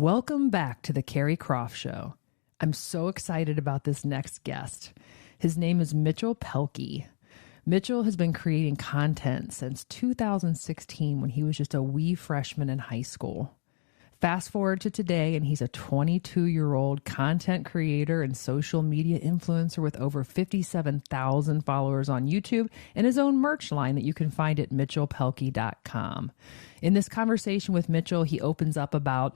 Welcome back to the Carrie Croft Show. I'm so excited about this next guest. His name is Mitchell Pehlke. Mitchell has been creating content since 2016 when he was just a wee freshman in high school. Fast forward to today, and he's a 22-year-old content creator and social media influencer with over 57,000 followers on YouTube and his own merch line that you can find at mitchellpehlke.com. In this conversation with Mitchell, he opens up about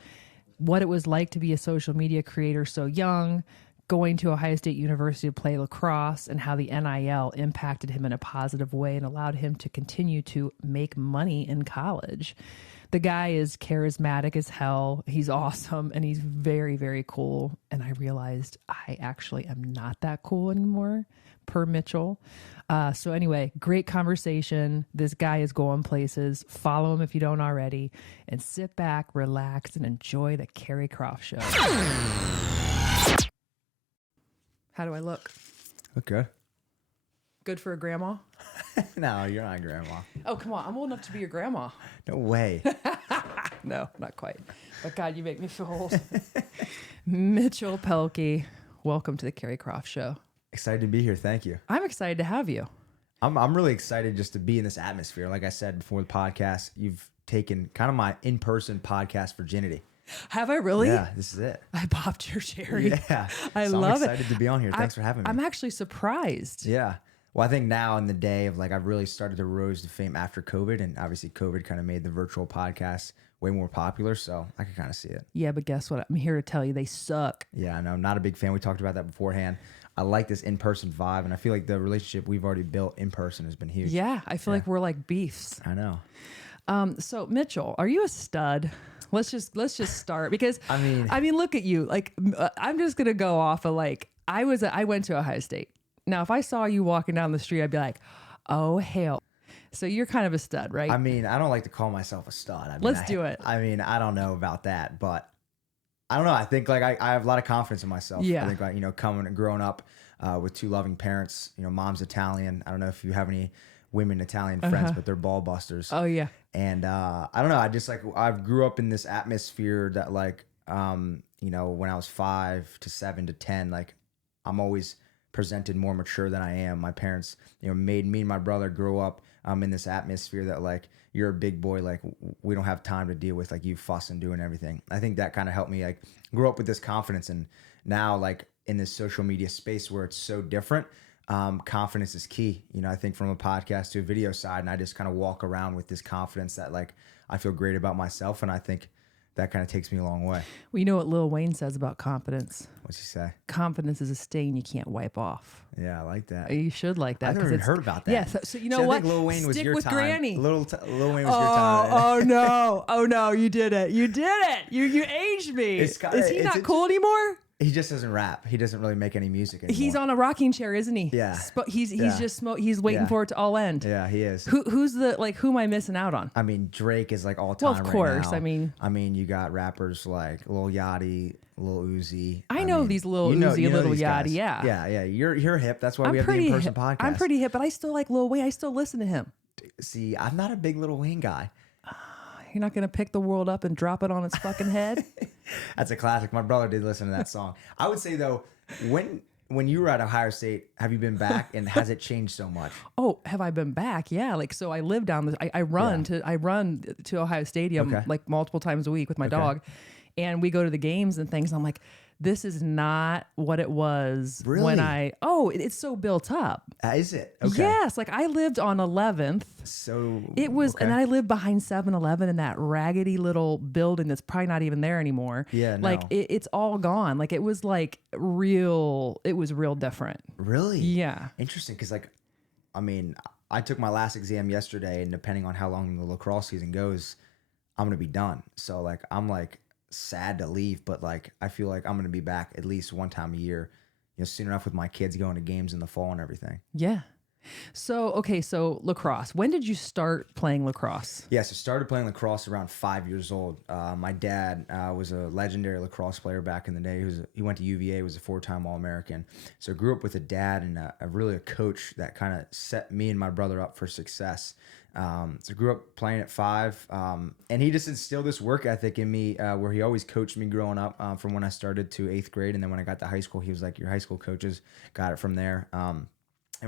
what it was like to be a social media creator so young, going to Ohio State University to play lacrosse, and how the NIL impacted him in a positive way and allowed him to continue to make money in college. The guy is charismatic as hell. He's awesome, and he's very, very cool. And I realized I actually am not that cool anymore, per Mitchell. So anyway, great conversation. This guy is going places. Follow him if you don't already. And sit back, relax, and enjoy the Carrie Croft Show. How do I look? Look good. Good for a grandma? No, you're not a grandma. Oh, come on. I'm old enough to be your grandma. No way. No, not quite. But God, you make me feel old. Mitchell Pehlke, welcome to the Carrie Croft Show. Excited to be here. Thank you. I'm excited to have you. I'm really excited just to be in this atmosphere. Like I said before the podcast, you've taken kind of my in-person podcast virginity. Have I really? Yeah, this is it. I popped your cherry. Yeah. I so love it. I'm excited to be on here. Thanks for having me. I'm actually surprised. Yeah. Well, I think now in the day of like, I've really started to rose to fame after COVID. And obviously COVID kind of made the virtual podcast way more popular. So I can kind of see it. Yeah, but guess what? I'm here to tell you they suck. Yeah, I know. I'm not a big fan. We talked about that beforehand. I like this in-person vibe. And I feel like the relationship we've already built in person has been huge. Yeah, I feel like we're like beefs. I know. So Mitchell, are you a stud? Let's just start because I mean, look at you. Like, I'm just gonna go off of like I went to Ohio State. Now, if I saw you walking down the street, I'd be like, oh hell. So you're kind of a stud, right? I mean, I don't like to call myself a stud. I mean, Let's do it. I mean, I don't know about that, but I don't know. I think like I have a lot of confidence in myself. Yeah. I think like, coming and growing up with two loving parents, mom's Italian. I don't know if you have any women Italian friends, but they're ball busters. Oh yeah. And I don't know. I just like I grew up in this atmosphere that like when I was 5 to 7 to 10, like I'm always presented more mature than I am. My parents, made me and my brother grow up in this atmosphere that like you're a big boy, like we don't have time to deal with like you fussing doing everything. I think that kind of helped me like grow up with this confidence, and now like in this social media space where it's so different. Confidence is key. I think from a podcast to a video side, and I just kind of walk around with this confidence that like I feel great about myself, and I think that kind of takes me a long way. Well, you know what Lil Wayne says about confidence? What's he say? Confidence is a stain you can't wipe off. Yeah, I like that. You should like that. I've never even heard about that. Yeah, so you know what? I think Lil Wayne was Stick your with time. Granny. Lil Wayne was your time. Oh no! Oh no! You did it! You did it! You aged me. Is he not cool anymore? He just doesn't rap. He doesn't really make any music anymore. He's on a rocking chair, isn't he? Yeah. He's just he's waiting for it to all end. Yeah, he is. Who's who am I missing out on? I mean, Drake is like all time. Well, of course. Right now. I mean, you got rappers like Lil Yachty, Lil Uzi. I know these Lil Uzi and Lil Yachty. Yeah. Yeah. You're hip. That's why we have the in-person podcast. I'm pretty hip, but I still like Lil Wayne. I still listen to him. See, I'm not a big Lil Wayne guy. You're not going to pick the world up and drop it on its fucking head? That's a classic. My brother did listen to that song. I would say, though, when you were at Ohio State, have you been back, and has it changed so much? Oh, have I been back? Yeah. Like, so I live down the, I run to Ohio Stadium like multiple times a week with my dog, and we go to the games and things. And I'm like, this is not what it was when it's so built up. Is it? Okay. Yes. Like I lived on 11th. So it was, and I lived behind 7-Eleven in that raggedy little building that's probably not even there anymore. Yeah. No. Like it's all gone. Like it was like it was real different. Really? Yeah. Interesting. Cause like, I mean, I took my last exam yesterday, and depending on how long the lacrosse season goes, I'm going to be done. So like, I'm like, sad to leave, but like I feel like I'm gonna be back at least one time a year, soon enough with my kids going to games in the fall and everything. Yeah. So, okay, so lacrosse. When did you start playing lacrosse? Yeah, so started playing lacrosse around 5 years old. My dad was a legendary lacrosse player back in the day. He went to UVA, was a 4-time All-American. So grew up with a dad and really a coach that kind of set me and my brother up for success. So grew up playing at 5, and he just instilled this work ethic in me where he always coached me growing up from when I started to 8th grade. And then when I got to high school, he was like, your high school coaches got it from there. And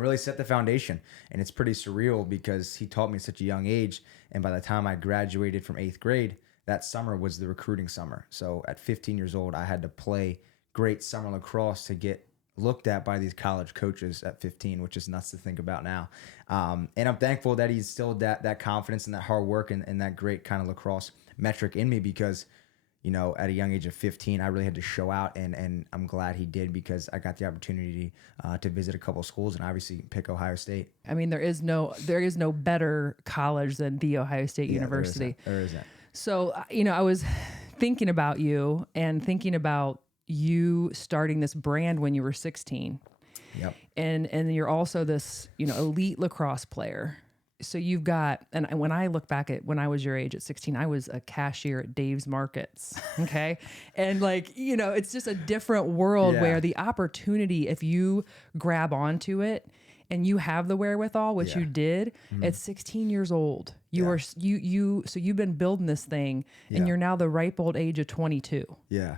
really set the foundation. And it's pretty surreal because he taught me at such a young age. And by the time I graduated from 8th grade, that summer was the recruiting summer. So at 15 years old, I had to play great summer lacrosse to get looked at by these college coaches at 15, which is nuts to think about now. And I'm thankful that he instilled that confidence and that hard work and that great kind of lacrosse metric in me because, you know, at a young age of 15, I really had to show out, and I'm glad he did because I got the opportunity to visit a couple of schools and obviously pick Ohio State. I mean, there is no better college than The Ohio State University. There isn't. So, you know, I was thinking about you and thinking about you starting this brand when you were 16. Yep. And you're also this, you know, elite lacrosse player. So you've got, and when I look back at when I was your age at 16, I was a cashier at Dave's Markets. Okay. And like, you know, it's just a different world where the opportunity, if you grab onto it and you have the wherewithal, which you did at 16 years old, so you've been building this thing and you're now the ripe old age of 22. Yeah.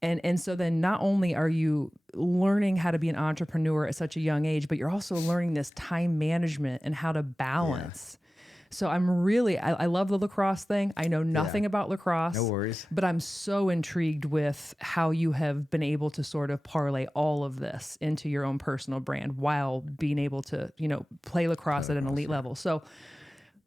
And so then not only are you learning how to be an entrepreneur at such a young age, but you're also learning this time management and how to balance. So I love the lacrosse thing. I know nothing about lacrosse. No worries. But I'm so intrigued with how you have been able to sort of parlay all of this into your own personal brand while being able to, you know, play lacrosse at an elite level. So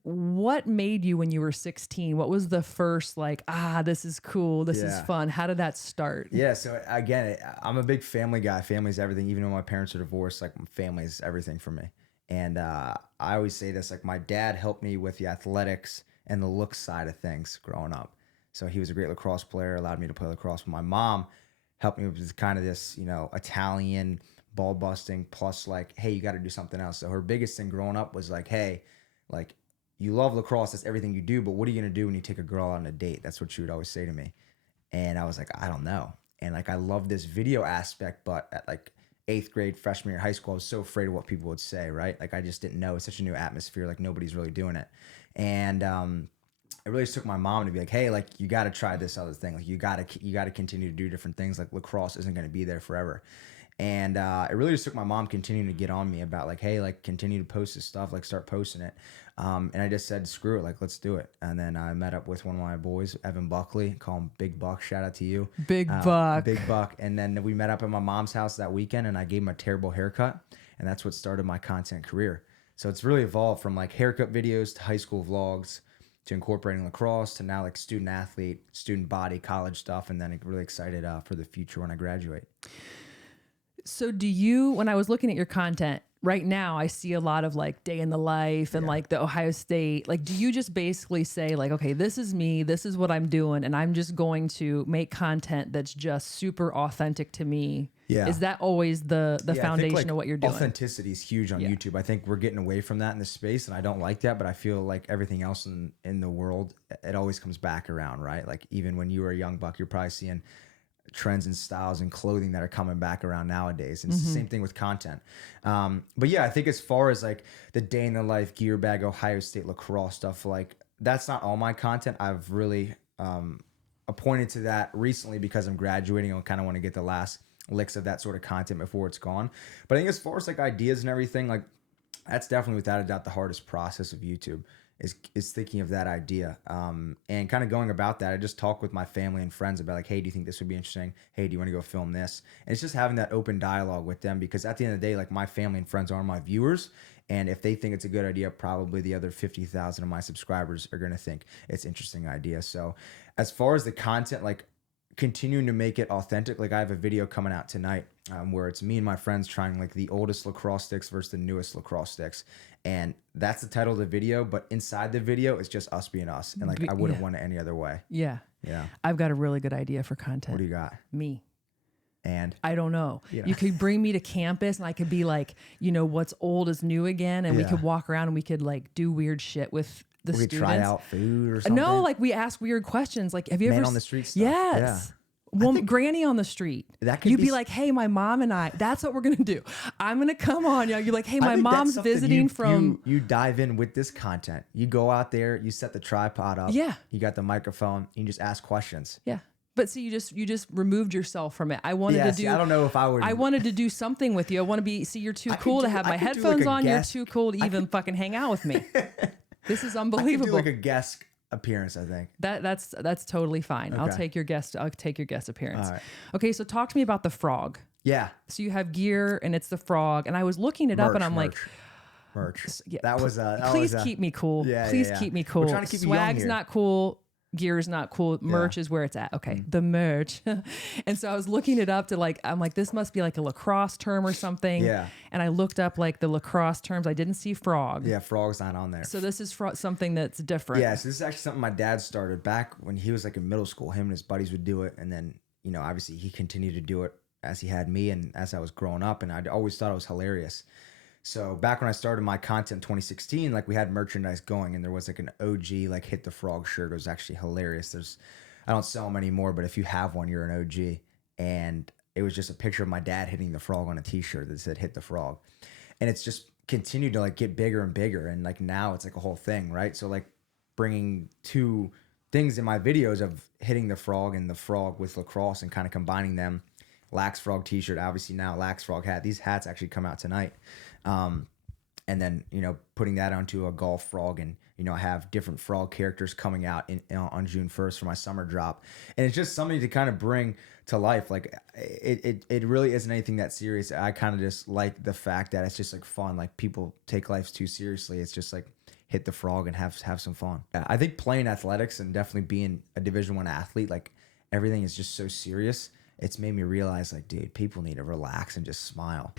what made you when you were 16? What was the first like, this is cool, this is fun? How did that start? Yeah, so again, I'm a big family guy. Family's everything. Even though my parents are divorced, like family is everything for me. And I always say this, like my dad helped me with the athletics and the look side of things growing up. So he was a great lacrosse player, allowed me to play lacrosse. But my mom helped me with kind of this, you know, Italian ball busting plus like, hey, you got to do something else. So her biggest thing growing up was like, hey, like, you love lacrosse, that's everything you do, but what are you going to do when you take a girl on a date? That's what she would always say to me. And I was like, I don't know. And like, I love this video aspect, but at like 8th grade, freshman year of high school, I was so afraid of what people would say, right? Like, I just didn't know. It's such a new atmosphere. Like, nobody's really doing it. And it really just took my mom to be like, hey, like, you got to try this other thing. Like, you got to continue to do different things. Like, lacrosse isn't going to be there forever. And it really just took my mom continuing to get on me about like, hey, like continue to post this stuff, like start posting it. And I just said, screw it, like let's do it. And then I met up with one of my boys, Evan Buckley, call him Big Buck, shout out to you. Big Buck. Big Buck. And then we met up at my mom's house that weekend and I gave him a terrible haircut. And that's what started my content career. So it's really evolved from like haircut videos to high school vlogs to incorporating lacrosse to now like student athlete, student body, college stuff. And then really excited for the future when I graduate. So do you, when I was looking at your content right now, I see a lot of like day in the life and like the Ohio State, like, do you just basically say like, okay, this is me, this is what I'm doing, and I'm just going to make content that's just super authentic to me? Yeah. Is that always the foundation of what you're doing? Authenticity is huge on YouTube. I think we're getting away from that in this space, and I don't like that, but I feel like everything else in the world, it always comes back around, right? Like even when you were a young buck, you're probably seeing trends and styles and clothing that are coming back around nowadays. And it's the same thing with content. But yeah, I think as far as like the day in the life, gear bag, Ohio State lacrosse stuff, like that's not all my content. I've really appointed to that recently because I'm graduating. I kind of want to get the last licks of that sort of content before it's gone. But I think as far as like ideas and everything, like that's definitely without a doubt the hardest process of YouTube. Is thinking of that idea and kind of going about that. I just talk with my family and friends about like, hey, do you think this would be interesting? Hey, do you want to go film this? And it's just having that open dialogue with them because at the end of the day, like my family and friends are my viewers. And if they think it's a good idea, probably the other 50,000 of my subscribers are going to think it's an interesting idea. So as far as the content, like continuing to make it authentic, like I have a video coming out tonight where it's me and my friends trying like the oldest lacrosse sticks versus the newest lacrosse sticks. And that's the title of the video, but inside the video, it's just us being us. And like, I wouldn't want it any other way. Yeah. Yeah. I've got a really good idea for content. What do you got? Me. And I don't know. You could bring me to campus and I could be like, what's old is new again. And we could walk around and we could like do weird shit with the students. We could try out food or something. No, like we ask weird questions. Like, have you Man ever on the street stuff. Yes. Well, granny on the street. You'd be like, hey, my mom and I, that's what we're going to do. I'm going to come on. You're like, hey, my mom's visiting from. You dive in with this content. You go out there, you set the tripod up. Yeah. You got the microphone. You just ask questions. Yeah. But see, you just removed yourself from it. I wanted to do. I don't know if I would. I wanted to do something with you. I want to be. See, you're too cool to have my headphones on. You're too cool to even fucking hang out with me. This is unbelievable. I could do like a guest appearance, I think. That's totally fine. Okay. I'll take your guest appearance. All right. Okay, so talk to me about the frog. Yeah. So you have gear and it's the frog, and I was looking it up and I'm like, merch. Yeah, that was please keep me cool. Yeah, please keep me cool. We're trying to keep you young Swag's here. not cool. Gear's not cool. Merch is where it's at. Okay. The merch. And so I was looking it up to I'm like, this must be like a lacrosse term or something. Yeah. And I looked up like the lacrosse terms. I didn't see frog. Yeah, frog's not on there. So this is something that's different. Yeah, so this is actually something my dad started back when he was like in middle school. Him and his buddies would do it. And then, obviously he continued to do it as he had me and as I was growing up. And I'd always thought it was hilarious. So back when I started my content in 2016, like we had merchandise going and there was like an OG, like Hit the Frog shirt. It was actually hilarious. I don't sell them anymore, but if you have one, you're an OG. And it was just a picture of my dad hitting the frog on a t-shirt that said Hit the Frog. And it's just continued to like get bigger and bigger. And like now it's like a whole thing, right? So like bringing two things in my videos of hitting the frog and the frog with lacrosse and kind of combining them. Lax Frog t-shirt, obviously now Lax Frog hat. These hats actually come out tonight. And then, putting that onto a golf frog and, I have different frog characters coming out on June 1st for my summer drop. And it's just something to kind of bring to life. Like it really isn't anything that serious. I kind of just like the fact that it's just like fun. Like people take life too seriously. It's just like hit the frog and have some fun. Yeah, I think playing athletics and definitely being a Division I athlete, like everything is just so serious. It's made me realize like, dude, people need to relax and just smile.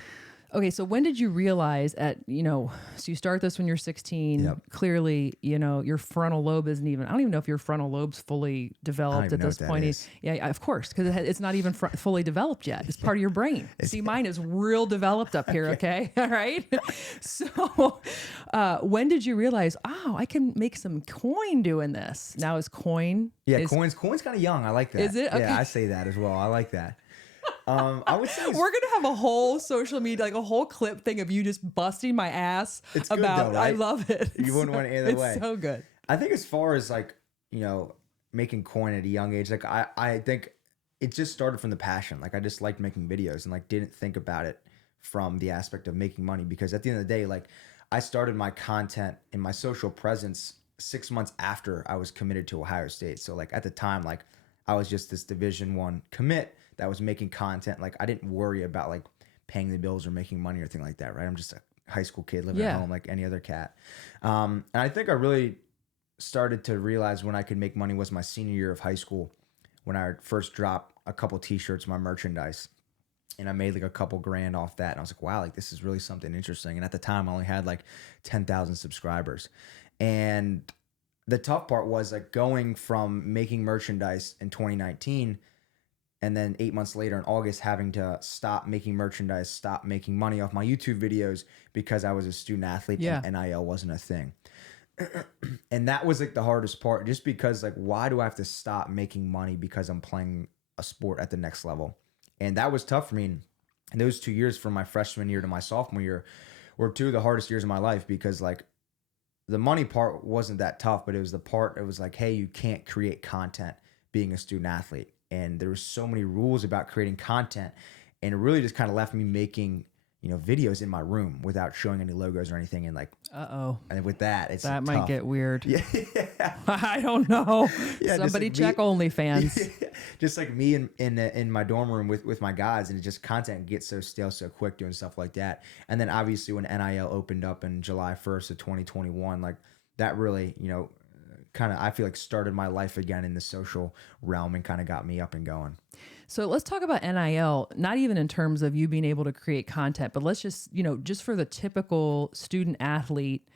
Okay, so when did you realize so you start this when you're 16, Yep. Clearly, your frontal lobe isn't even, I don't even know if your frontal lobe's fully developed at this point. Yeah, of course, because it's not even fully developed yet. It's part of your brain. See, mine is real developed up here, okay? All right? So when did you realize, I can make some coin doing this? Now is coin? Yeah, coin's kind of young. I like that. Is it? Okay. Yeah, I say that as well. I like that. I would say we're gonna have a whole social media, like a whole clip thing of you just busting my ass it's about. Good though, right? I love it. You wouldn't want it either way. It's so good. I think as far as like making coin at a young age, like I think it just started from the passion. Like I just liked making videos and like didn't think about it from the aspect of making money, because at the end of the day, like I started my content and my social presence 6 months after I was committed to Ohio State. So like at the time, like I was just this Division I commit that was making content. Like I didn't worry about like paying the bills or making money or anything like that, right? I'm just a high school kid living at home like any other cat. And I think I really started to realize when I could make money was my senior year of high school, when I first dropped a couple t-shirts, my merchandise, and I made like a couple grand off that. And I was like, wow, like this is really something interesting. And at the time I only had like 10,000 subscribers. And the tough part was like going from making merchandise in 2019 and then 8 months later in August having to stop making merchandise, stop making money off my YouTube videos because I was a student athlete and NIL wasn't a thing. And that was like the hardest part, just because like, why do I have to stop making money because I'm playing a sport at the next level? And that was tough for me. And those 2 years from my freshman year to my sophomore year were two of the hardest years of my life, because like the money part wasn't that tough, but it was the part, it was like, hey, you can't create content being a student athlete. And there were so many rules about creating content, and it really just kind of left me making, videos in my room without showing any logos or anything. And like, and with that, it's that tough. might get weird. Yeah. I don't know. Yeah, somebody like check OnlyFans. Just like me in my dorm room with my guys, and it just content gets so stale so quick doing stuff like that. And then obviously when NIL opened up in July 1st of 2021, like that really, kind of, I feel like started my life again in the social realm and kind of got me up and going. So let's talk about NIL, not even in terms of you being able to create content, but let's just, just for the typical student athlete,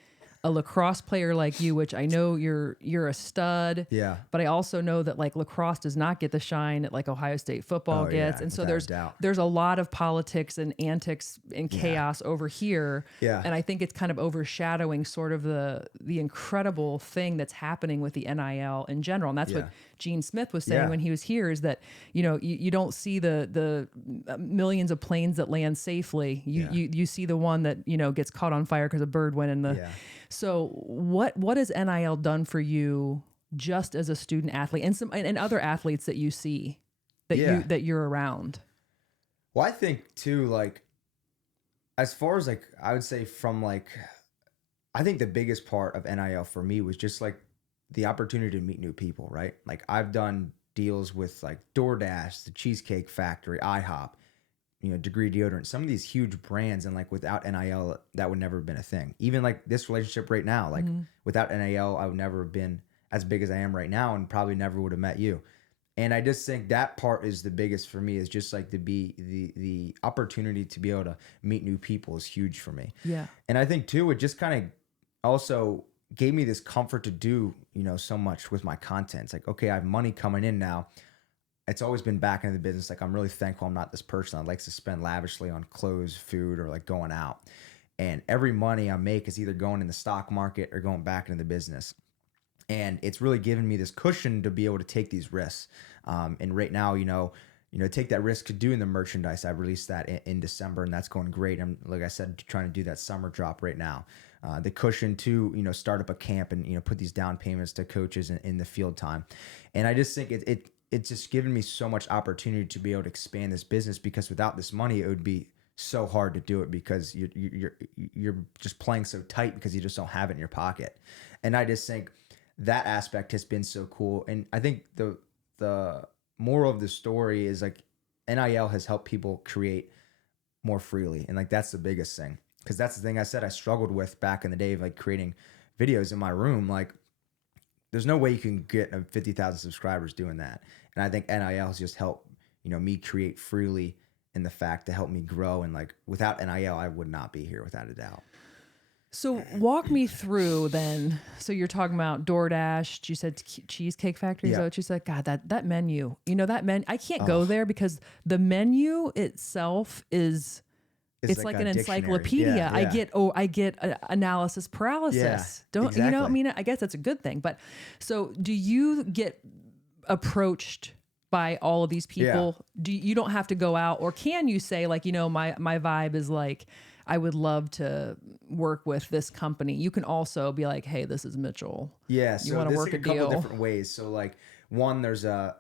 a lacrosse player like you, which I know you're a stud. Yeah. But I also know that like lacrosse does not get the shine that like Ohio State football gets. Yeah, And so without a doubt. there's a lot of politics and antics and chaos over here. Yeah. And I think it's kind of overshadowing sort of the incredible thing that's happening with the NIL in general. And that's what Gene Smith was saying when he was here, is that, you know, you don't see the millions of planes that land safely. You see the one that, you know, gets caught on fire because a bird went in the. So what has NIL done for you just as a student athlete and other athletes that you see that you're around? Well, I think too, like, as far as like, I would say from like, I think the biggest part of NIL for me was just like the opportunity to meet new people, right? Like I've done deals with like DoorDash, the Cheesecake Factory, IHOP, you know, Degree Deodorant, some of these huge brands. And like without NIL, that would never have been a thing. Even like this relationship right now, like without NIL, I would never have been as big as I am right now and probably never would have met you. And I just think that part is the biggest for me, is just like to be the opportunity to be able to meet new people is huge for me. Yeah. And I think too, it just kind of also gave me this comfort to do, you know, so much with my content. It's like, okay, I have money coming in now. It's always been back into the business. Like I'm really thankful I'm not this person that likes to spend lavishly on clothes, food, or like going out. And every money I make is either going in the stock market or going back into the business. And it's really given me this cushion to be able to take these risks. And right now, you know, take that risk to doing the merchandise. I released that in December, and that's going great. I'm, like I said, trying to do that summer drop right now. The cushion to, you know, start up a camp and, you know, put these down payments to coaches in the field time. And I just think it's just given me so much opportunity to be able to expand this business, because without this money, it would be so hard to do it, because you're just playing so tight because you just don't have it in your pocket. And I just think that aspect has been so cool. And I think the moral of the story is like NIL has helped people create more freely. And like, that's the biggest thing. Cause that's the thing I said I struggled with back in the day of like creating videos in my room. Like there's no way you can get 50,000 subscribers doing that. And I think NIL has just helped, you know, me create freely, in the fact to help me grow. And like without NIL, I would not be here, without a doubt. So walk me through then. So you're talking about DoorDash. You said Cheesecake Factory. Is that what you said? God, that menu. You know, that menu. I can't go there because the menu itself is. It's like an encyclopedia. Yeah. I get analysis paralysis. Exactly. You know? I mean, I guess that's a good thing. But so, do you get approached by all of these people? You don't have to go out, or can you say like, you know, my vibe is like, I would love to work with this company. You can also be like, hey, this is Mitchell. Yeah. So you want to work like a couple different ways. So like, one, there's a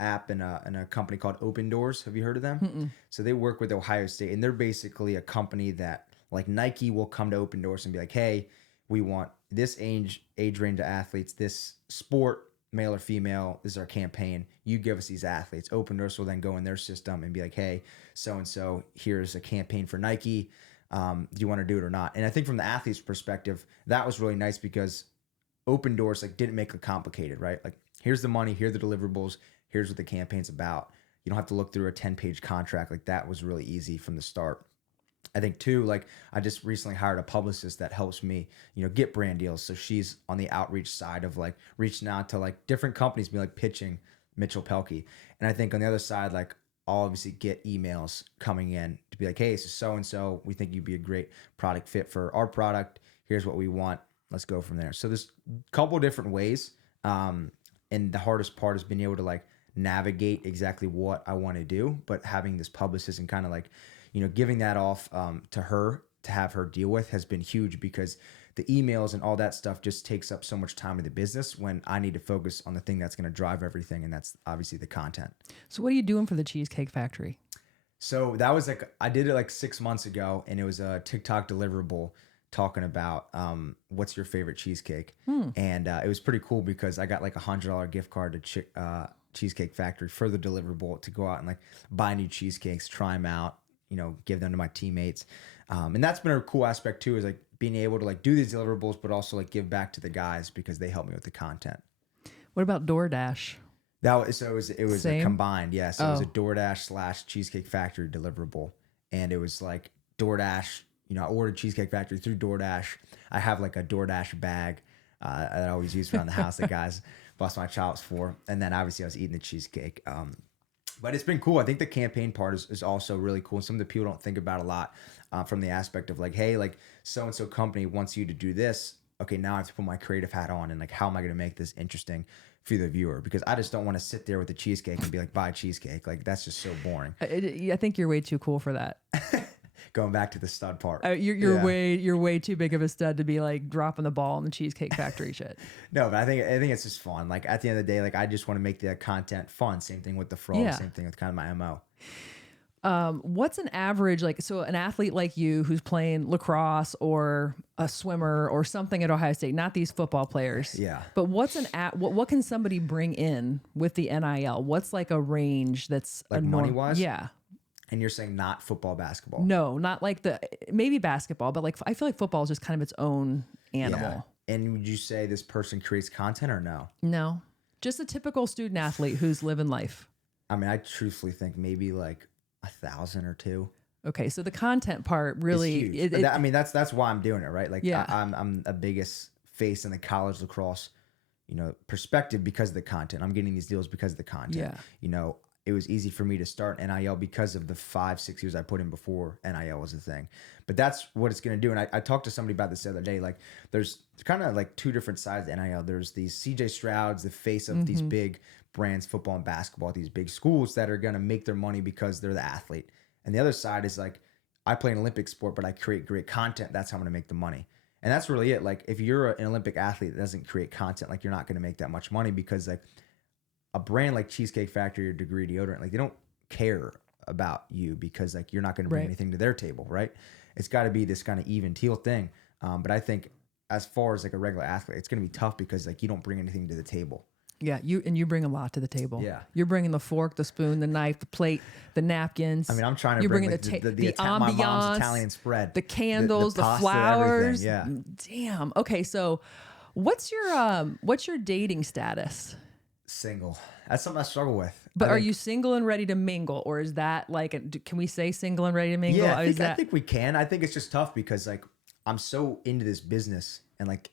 app and a company called Open Doors. Have you heard of them? Mm-mm. So they work with Ohio State, and they're basically a company that like Nike will come to Open Doors and be like, hey, we want this age range of athletes, this sport, male or female, this is our campaign. You give us these athletes. Open Doors will then go in their system and be like, hey, so-and-so, here's a campaign for Nike. Do you want to do it or not? And I think from the athlete's perspective, that was really nice, because Open Doors like didn't make it complicated, right? Like, here's the money, here are the deliverables, here's what the campaign's about. You don't have to look through a 10-page contract. Like that was really easy from the start. I think too, like I just recently hired a publicist that helps me, you know, get brand deals. So she's on the outreach side of like reaching out to like different companies, be like pitching Mitchell Pehlke. And I think on the other side, like I'll obviously get emails coming in to be like, hey, so-and-so, we think you'd be a great product fit for our product. Here's what we want. Let's go from there. So there's a couple different ways. And the hardest part is being able to like navigate exactly what I want to do, but having this publicist and kind of like, you know, giving that off to her to have her deal with has been huge, because the emails and all that stuff just takes up so much time in the business when I need to focus on the thing that's going to drive everything. And that's obviously the content. So what are you doing for the Cheesecake Factory? So that was like, I did it like 6 months ago, and it was a TikTok deliverable talking about what's your favorite cheesecake. And it was pretty cool, because I got like $100 gift card to Cheesecake Factory for the deliverable to go out and like buy new cheesecakes, try them out, you know, give them to my teammates. And that's been a cool aspect too, is like being able to like do these deliverables, but also like give back to the guys, because they help me with the content. What about DoorDash? It was a combined. So it was a DoorDash / Cheesecake Factory deliverable. And it was like DoorDash, I ordered Cheesecake Factory through DoorDash. I have like a DoorDash bag that I always use around the house that guys bust my chops for. And then obviously I was eating the cheesecake. But it's been cool. I think the campaign part is also really cool. And some of the people don't think about a lot from the aspect of like, hey, like so-and-so company wants you to do this. Okay, now I have to put my creative hat on and like, how am I going to make this interesting for the viewer? Because I just don't want to sit there with the cheesecake and be like, buy cheesecake. Like, that's just so boring. I think you're way too cool for that. Going back to the stud part. You're way too big of a stud to be like dropping the ball in the Cheesecake Factory shit. No, but I think it's just fun. Like at the end of the day, like I just want to make the content fun. Same thing with the frog. Yeah. Same thing with kind of my MO. What's an average, like, so an athlete like you who's playing lacrosse or a swimmer or something at Ohio State, not these football players. Yeah. But what can somebody bring in with the NIL? What's like a range that's like money wise? Yeah. And you're saying not football, basketball? No, not like maybe basketball, but like I feel like football is just kind of its own animal. Yeah. And would you say this person creates content or no? No, just a typical student athlete who's living life. I mean, I truthfully think maybe like 1,000 or 2. Okay, so the content part really, I mean, that's why I'm doing it, right? Like, yeah. I'm a biggest face in the college lacrosse, perspective because of the content. I'm getting these deals because of the content. Yeah. It was easy for me to start NIL because of the 5-6 years I put in before NIL was a thing. But that's what it's going to do. And I talked to somebody about this the other day. Like, there's kind of like 2 different sides of NIL. There's these CJ Strouds, the face of these big brands, football and basketball, these big schools that are going to make their money because they're the athlete. And the other side is like, I play an Olympic sport, but I create great content. That's how I'm going to make the money. And that's really it. Like, if you're an Olympic athlete that doesn't create content, like, you're not going to make that much money because, like, a brand like Cheesecake Factory or Degree Deodorant, like, they don't care about you because, like, you're not going to bring anything to their table, right? It's got to be this kind of even teal thing. But I think as far as like a regular athlete, it's going to be tough because, like, you don't bring anything to the table. Yeah, you bring a lot to the table. Yeah, you're bringing the fork, the spoon, the knife, the plate, the napkins. I mean, I'm trying to bring like, the ambiance, my mom's Italian spread, the candles, the pasta, flowers. Yeah. Damn. Okay, so what's your dating status? Single. That's something I struggle with. But are you single and ready to mingle, or is that like can we say single and ready to mingle? Yeah, I think we can. I think it's just tough because, like, I'm so into this business and, like,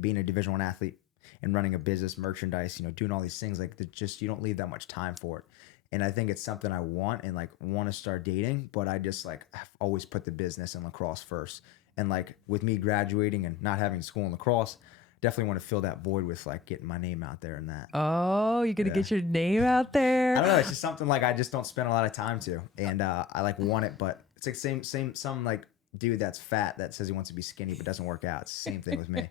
being a Division I athlete and running a business, merchandise, doing all these things, like, you don't leave that much time for it. And I think it's something I want and, like, want to start dating, but I just, like, have always put the business and lacrosse first. And, like, with me graduating and not having school in lacrosse, definitely want to fill that void with, like, getting my name out there and that. Oh, you're gonna get your name out there? I don't know. It's just something, like, I just don't spend a lot of time to, and I, like, want it, but it's like some like dude that's fat that says he wants to be skinny but doesn't work out. It's the same thing with me.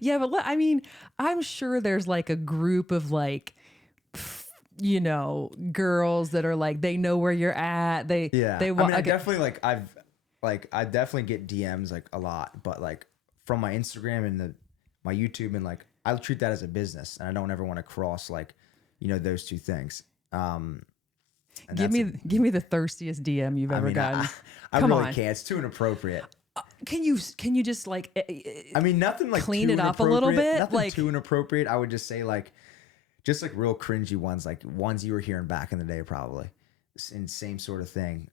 Yeah, but I mean, I'm sure there's like a group of like, girls that are like, they know where you're at. They want. I mean, I definitely I definitely get DMs like a lot, but like from my Instagram and my YouTube, and like I treat that as a business, and I don't ever want to cross like those two things. Give me the thirstiest DM you've ever gotten. I really can't. It's too inappropriate. Can you just like? I mean, nothing like clean it up a little bit. Nothing like too inappropriate. I would just say like, just like real cringy ones, like ones you were hearing back in the day, probably, and same sort of thing.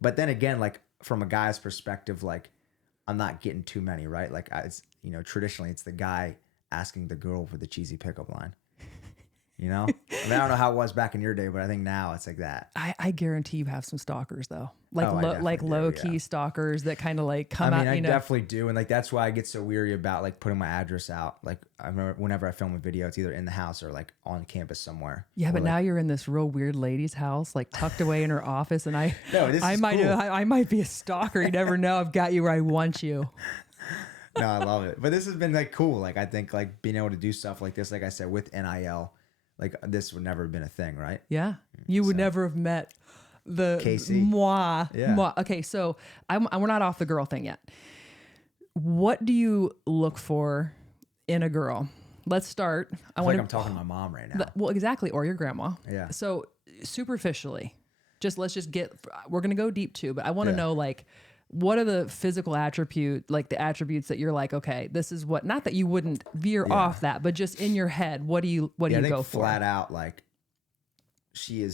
But then again, like from a guy's perspective, like I'm not getting too many, right? Like it's traditionally it's the guy asking the girl for the cheesy pickup line. I mean, I don't know how it was back in your day, but I think now it's like that. I guarantee you have some stalkers though, like low key stalkers that kind of like come out. I definitely do, and like that's why I get so weary about like putting my address out. Like I remember whenever I film a video, it's either in the house or like on campus somewhere. Yeah, but now you're in this real weird lady's house, like tucked away in her office, and I might be a stalker. You never know. I've got you where I want you. No, I love it, but this has been like cool. Like I think like being able to do stuff like this, like I said, with NIL. Like this would never have been a thing, right? Yeah, you would never have met the Casey. Moi. Yeah. Moi. Okay, so we're not off the girl thing yet. What do you look for in a girl? Let's start. I feel like I'm talking to my mom right now. Well, exactly, or your grandma. Yeah. So superficially, we're gonna go deep too, but I want to know like, what are the physical the attributes that you're like, okay, this is what, not that you wouldn't veer off that, but just in your head, what do you go for? Flat out, like she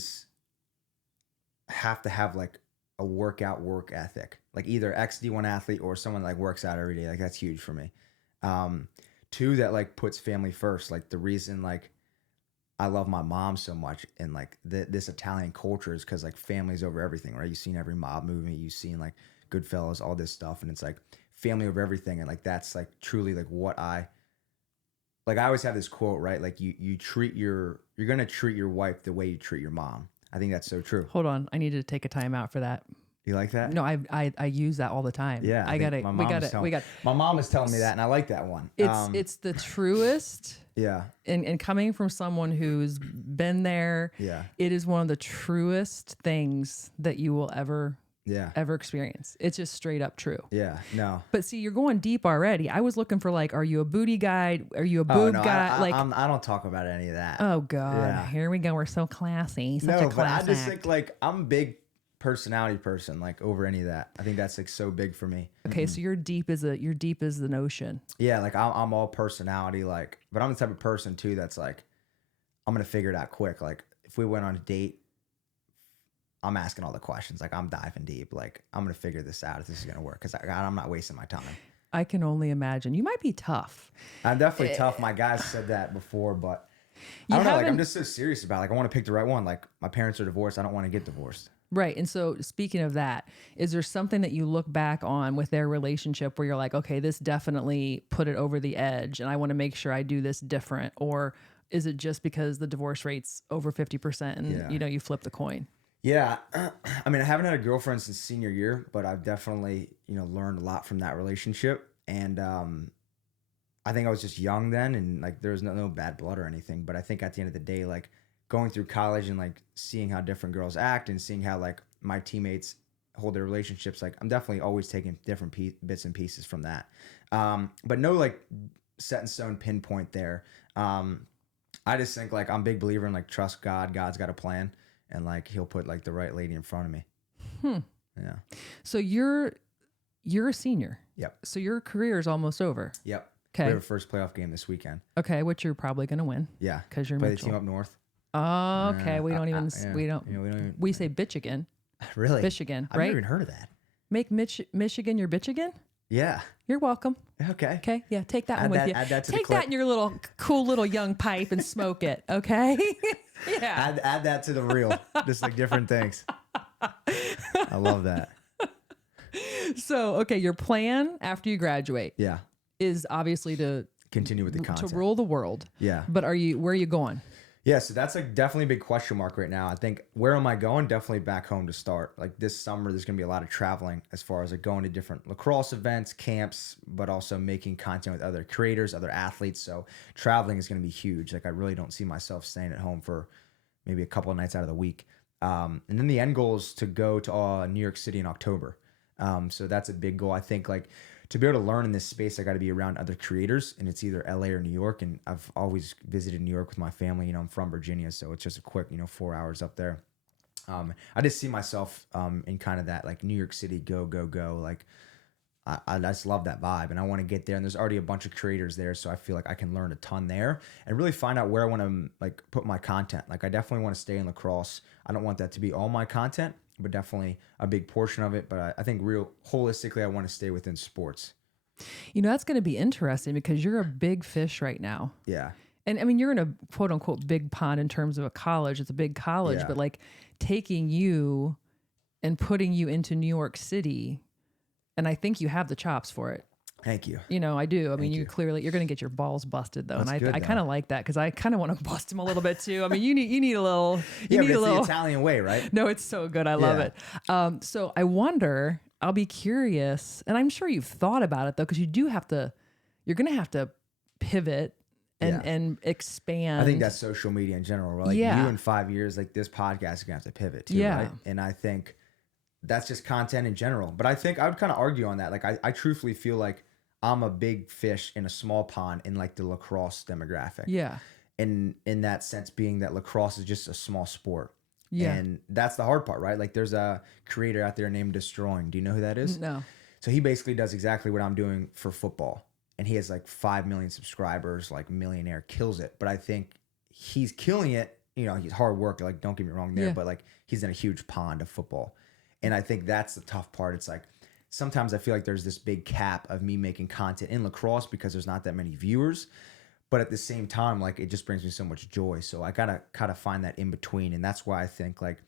have to have like a work ethic, like either ex D1 athlete or someone like works out every day. Like that's huge for me. Two, that like puts family first. Like the reason like I love my mom so much and like this Italian culture is because like family's over everything, right? You've seen every mob movie, you've seen like Goodfellas, all this stuff, and it's like family over everything. And like that's like truly like what I always have this quote, right? Like you're gonna treat your wife the way you treat your mom. I think that's so true. Hold on, I need to take a time out for that. You like that? No, I use that all the time. Yeah, my mom is telling me that, and I like that one. It's the truest. Yeah. And coming from someone who's been there, yeah, it is one of the truest things that you will ever experience. It's just straight up true. Yeah, no. But see, you're going deep already. I was looking for like, are you a booty guy? Are you a boob guy? I don't talk about any of that. Oh God, Here we go. We're so classy. Such a class but I just act. think like I'm a big personality person, like over any of that. I think that's like so big for me. Okay, so you're deep as the ocean. Yeah, like I'm all personality, like, but I'm the type of person too that's like, I'm gonna figure it out quick. Like if we went on a date, I'm asking all the questions. Like I'm diving deep. Like I'm gonna figure this out if this is gonna work because I'm not wasting my time. I can only imagine. You might be tough. I'm definitely tough. My guys said that before, but I don't know. Like I'm just so serious about it. Like I want to pick the right one. Like my parents are divorced. I don't want to get divorced. Right. And so speaking of that, is there something that you look back on with their relationship where you're like, okay, this definitely put it over the edge and I want to make sure I do this different? Or is it just because the divorce rate's over 50% and you flip the coin? Yeah. I mean, I haven't had a girlfriend since senior year, but I've definitely, learned a lot from that relationship. And I think I was just young then and like there was no bad blood or anything. But I think at the end of the day, like going through college and like seeing how different girls act and seeing how like my teammates hold their relationships, like I'm definitely always taking different bits and pieces from that. But no like set in stone pinpoint there. I just think like I'm a big believer in like trust God. God's got a plan and like he'll put like the right lady in front of me. Yeah. So you're a senior. Yep. So your career is almost over. Yep. Okay. We have a first playoff game this weekend. Okay, which you're probably going to win. Yeah. Because you're play Mitchell. the team up north. Oh, okay. We don't even we say Bitchigan. Really? Michigan, I've right? never even heard of that. Make Michigan your Bitchigan? Yeah. You're welcome. Okay. Okay. Yeah. Take that one with you. Add that to take the clip. that in your little cool little young pipe and smoke it. Okay. Yeah. Add that to the reel. Just like different things. I love that. So, okay, your plan after you graduate is obviously to continue with the content. To rule the world. Yeah. But where are you going? Yeah, so that's like definitely a big question mark right now. I think where am I going? Definitely back home to start. Like this summer, there's going to be a lot of traveling as far as like going to different lacrosse events, camps, but also making content with other creators, other athletes. So traveling is going to be huge. Like I really don't see myself staying at home for maybe a couple of nights out of the week. And then the end goal is to go to New York City in October. So that's a big goal. I think like to be able to learn in this space, I got to be around other creators, and it's either LA or New York. And I've always visited New York with my family. I'm from Virginia, so it's just a quick, 4 hours up there. I just see myself in kind of that like New York City, go. Like I just love that vibe, and I want to get there. And there's already a bunch of creators there, so I feel like I can learn a ton there and really find out where I want to like put my content. Like I definitely want to stay in lacrosse. I don't want that to be all my content, but definitely a big portion of it. But I think real holistically, I want to stay within sports. That's going to be interesting because you're a big fish right now. Yeah. And I mean, you're in a quote unquote big pond in terms of a college. It's a big college, but like taking you and putting you into New York City, and I think you have the chops for it. Thank you. I do. I mean, you're going to get your balls busted though. That's and good, I kind of like that because I kind of want to bust them a little bit too. I mean, you need a little, but it's the Italian way, right? No, it's so good. I love it. So I wonder, I'll be curious, and I'm sure you've thought about it though, because you're going to have to pivot and expand. I think that's social media in general. Right? Like you in 5 years, like this podcast is going to have to pivot too, right? And I think that's just content in general. But I think I would kind of argue on that. Like I truthfully feel like I'm a big fish in a small pond in like the lacrosse demographic. Yeah. And in that sense, being that lacrosse is just a small sport. Yeah. And that's the hard part, right? Like there's a creator out there named Destroying. Do you know who that is? No. So he basically does exactly what I'm doing for football. And he has like 5 million subscribers, like millionaire, kills it. But I think he's killing it. He's hard work. Like, don't get me wrong there, but like he's in a huge pond of football. And I think that's the tough part. It's like, sometimes I feel like there's this big cap of me making content in lacrosse because there's not that many viewers. But at the same time, like, it just brings me so much joy. So I gotta kind of find that in between. And that's why I think like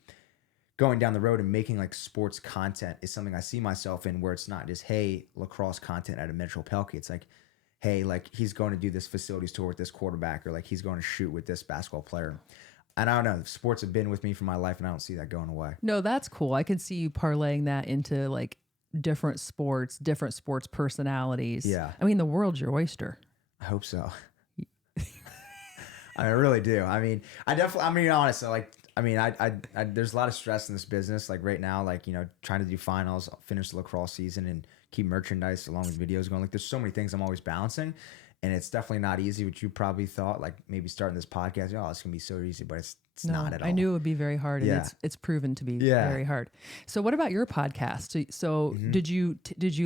going down the road and making like sports content is something I see myself in, where it's not just, hey, lacrosse content at a Mitchell Pehlke. It's like, hey, like, he's going to do this facilities tour with this quarterback, or like he's going to shoot with this basketball player. And I don't know, sports have been with me for my life, and I don't see that going away. No, that's cool. I can see you parlaying that into like different sports personalities. Yeah. I mean, the world's your oyster. I hope so. I really do. I mean, honestly, like, there's a lot of stress in this business. Like right now, like, you know, trying to do finals, finish the lacrosse season, and keep merchandise along with videos going. Like, there's so many things I'm always balancing, and it's definitely not easy, which you probably thought, like, maybe starting this podcast, oh, it's gonna be so easy, but it's not at all. I knew it would be very hard, and it's proven to be very hard. So what about your podcast? So did you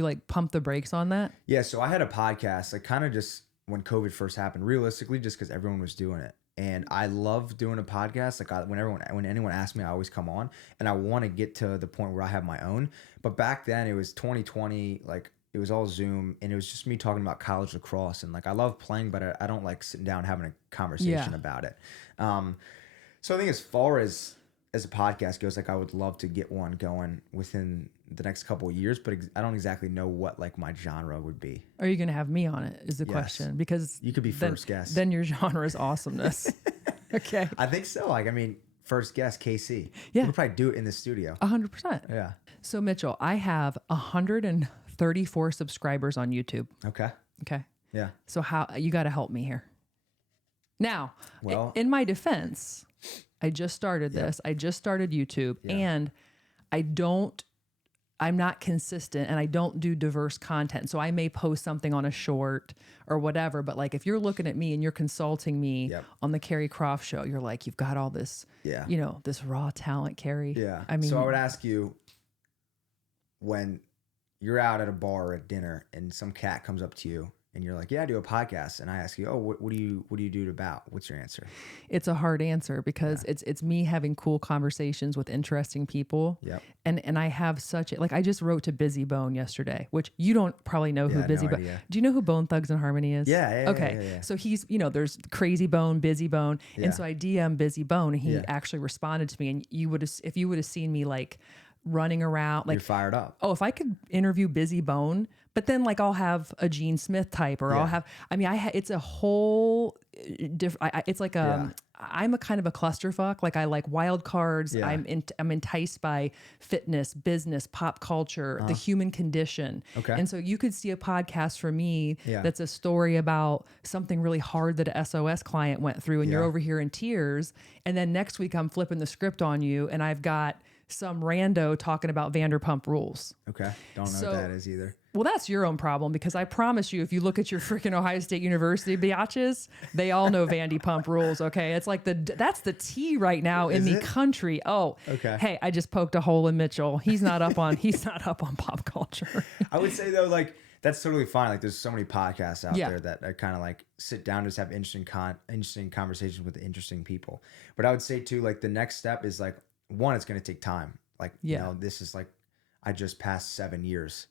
like pump the brakes on that? Yeah, so I had a podcast, like, kind of just when COVID first happened, realistically, just because everyone was doing it. And I love doing a podcast. Like, when anyone asks me, I always come on, and I want to get to the point where I have my own. But back then it was 2020, like, it was all Zoom, and it was just me talking about college lacrosse. And like, I love playing, but I don't like sitting down having a conversation about it. So I think as far as a podcast goes, like, I would love to get one going within the next couple of years, but I don't exactly know what like my genre would be. Are you going to have me on it is the question, because you could be first guest. Then your genre is awesomeness. Okay. I think so. Like, I mean, first guest, KC. Yeah. We could probably do it in the studio. 100%. Yeah. So Mitchell, I have 134 subscribers on YouTube. Okay. Okay. Yeah. So you got to help me here. Now, well, in my defense, I just started this. I just started YouTube, and I'm not consistent, and I don't do diverse content. So I may post something on a short or whatever, but like, if you're looking at me and you're consulting me on the Carrie Croft show, you're like, you've got all this, you know, this raw talent, Carrie. Yeah. I mean, so I would ask you, when you're out at a bar or at dinner and some cat comes up to you and you're like, yeah, I do a podcast. And I ask you, oh, what do you do it about? What's your answer? It's a hard answer, because it's me having cool conversations with interesting people. Yep. And I have like, I just wrote to Busy Bone yesterday, which you don't probably know who Busy Bone. Do you know who Bone Thugs and Harmony is? Yeah. Okay. Yeah. So he's, you know, there's Crazy Bone, Busy Bone. Yeah. And so I DM Busy Bone, and he actually responded to me. And if you would have seen me like running around, like, you're fired up. Oh, if I could interview Busy Bone, but then like I'll have a Gene Smith type, or I'll have, I mean, it's a whole different, it's like I'm a kind of a clusterfuck. Like, I like wild cards. Yeah. I'm enticed by fitness, business, pop culture, the human condition. Okay. And so you could see a podcast for me that's a story about something really hard that a SOS client went through, and you're over here in tears. And then next week I'm flipping the script on you, and I've got some rando talking about Vanderpump Rules. Okay. Don't know what that is either. Well, that's your own problem, because I promise you, if you look at your freaking Ohio State University biatches, they all know Vanderpump Rules. Okay. It's like that's the tea right now in the country. Oh, okay. Hey, I just poked a hole in Mitchell. He's not up on pop culture. I would say though, like, that's totally fine. Like, there's so many podcasts out there that kind of like sit down, just have interesting conversations with interesting people. But I would say too, like, the next step is like, one, it's going to take time. Like, you know, this is like, I just passed 7 years,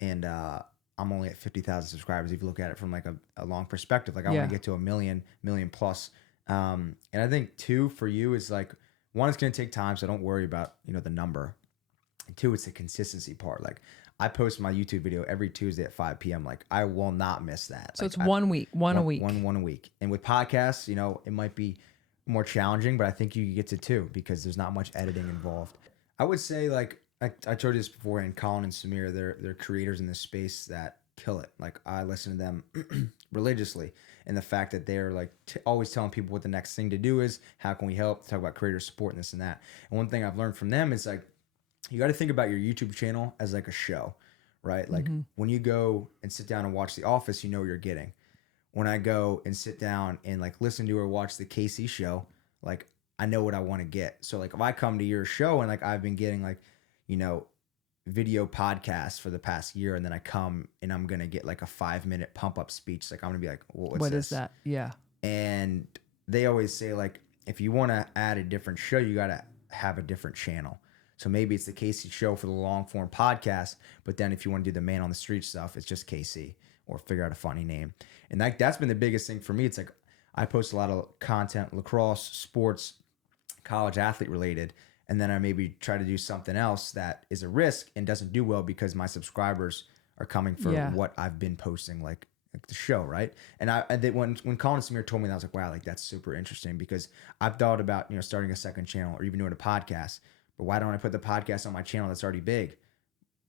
and I'm only at 50,000 subscribers. If you look at it from like a long perspective, like, I want to get to a million plus. And I think two, for you, is like, one, it's going to take time. So don't worry about, you know, the number. And two, it's the consistency part. Like, I post my YouTube video every Tuesday at 5 p.m. Like, I will not miss that. So like, it's 1 week, one a week. One a week. And with podcasts, you know, it might be more challenging, but I think you get to 2 because there's not much editing involved. I would say, like, I told you this before, and Colin and Samir, they're creators in this space that kill it. Like, I listen to them religiously, and the fact that they're like always telling people what the next thing to do is, how can we help, talk about creator support and this and that. And one thing I've learned from them is, like, you got to think about your YouTube channel as like a show, right? Like, when you go and sit down and watch The Office, you know what you're getting. When I go and sit down and like listen to or watch the KC show, like, I know what I want to get. So like, if I come to your show and like, I've been getting like, you know, video podcasts for the past year, and then I come and I'm going to get like a 5-minute pump up speech. Like, I'm going to be like, what is that? Yeah. And they always say, like, if you want to add a different show, you got to have a different channel. So maybe it's the KC show for the long form podcast, but then if you want to do the man on the street stuff, it's just KC, or figure out a funny name. And that's been the biggest thing for me. It's like I post a lot of content, lacrosse, sports, college athlete related, and then I maybe try to do something else that is a risk and doesn't do well because my subscribers are coming for what I've been posting, like the show, right? And when Colin and Samir told me that, I was like, wow, like that's super interesting, because I've thought about, you know, starting a second channel or even doing a podcast. But why don't I put the podcast on my channel that's already big,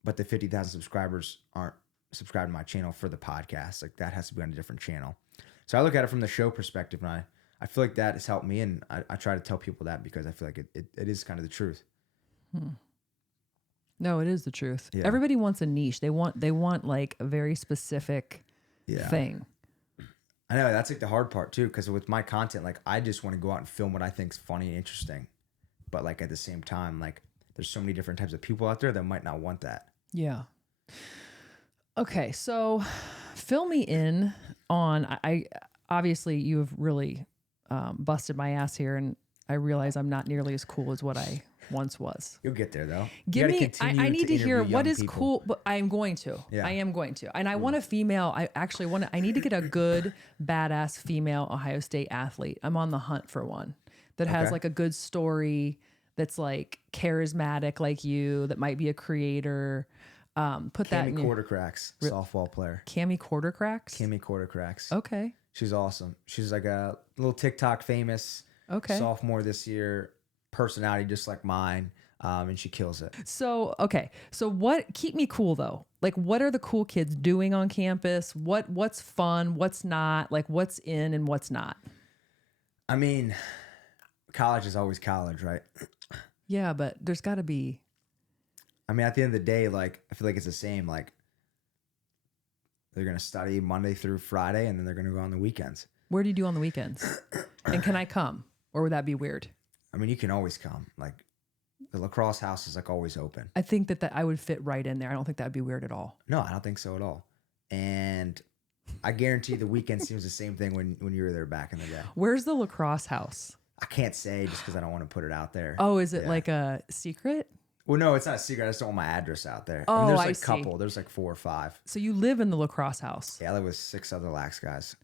but the 50,000 subscribers aren't subscribed to my channel for the podcast? Like that has to be on a different channel. So I look at it from the show perspective, and I feel like that has helped me, and I try to tell people that because I feel like it is kind of the truth. No, it is the truth. Yeah. Everybody wants a niche. They want like a very specific thing. I know, that's like the hard part too, because with my content, like I just want to go out and film what I think is funny and interesting. But like at the same time, like there's so many different types of people out there that might not want that. Yeah. Okay, so fill me in on, I obviously you have really busted my ass here, and I realize I'm not nearly as cool as what I once was. You'll get there though. Give me, I need to hear what is cool, but I am going to. Yeah. I am going to. And I want a female, I need to get a good, badass female Ohio State athlete. I'm on the hunt for one that has like a good story, that's like charismatic like you, that might be a creator. Put that in Quartercracks, softball player. Cammy Quartercracks? Cammy Quartercracks. Okay. She's awesome. She's like a little TikTok famous. Okay. Sophomore this year. Personality just like mine. And she kills it. So, okay. So keep me cool though. Like what are the cool kids doing on campus? What's fun? What's not? Like what's in and what's not? I mean, college is always college, right? Yeah, but there's got to be. I mean, at the end of the day, like I feel like it's the same. Like they're gonna study Monday through Friday, and then they're gonna go on the weekends. Where do you do on the weekends? And can I come, or would that be weird? I mean, you can always come. Like the lacrosse house is like always open. I think that I would fit right in there. I don't think that would be weird at all. No, I don't think so at all. And I guarantee the weekend seems the same thing when you were there back in the day. Where's the lacrosse house? I can't say just because I don't want to put it out there. Oh, is it like a secret? Well, no, it's not a secret. I just don't want my address out there. Oh, I mean, there's like I a see. couple. There's like 4 or 5. So you live in the lacrosse house. Yeah, I live with 6 other lax guys.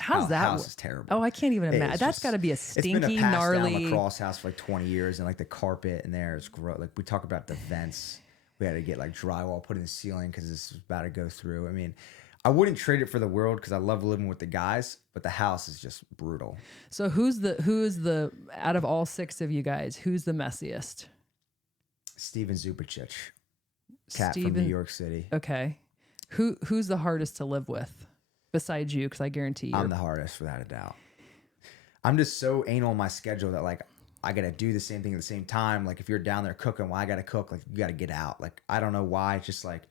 How's that? House is terrible. Oh, I can't even imagine. That's got to be a stinky, it's been a passed gnarly down lacrosse house for like 20 years, and like the carpet in there is gross. Like we talk about the vents. We had to get like drywall put in the ceiling because this was about to go through. I mean, I wouldn't trade it for the world because I love living with the guys, but the house is just brutal. So who's the out of all 6 of you guys, who's the messiest? Steven Zubicic, cat from New York City. Okay. Who's the hardest to live with besides you? Because I guarantee you. I'm the hardest, without a doubt. I'm just so anal on my schedule that like I got to do the same thing at the same time. Like if you're down there cooking, well, I got to cook. Like you got to get out. Like I don't know why. It's just like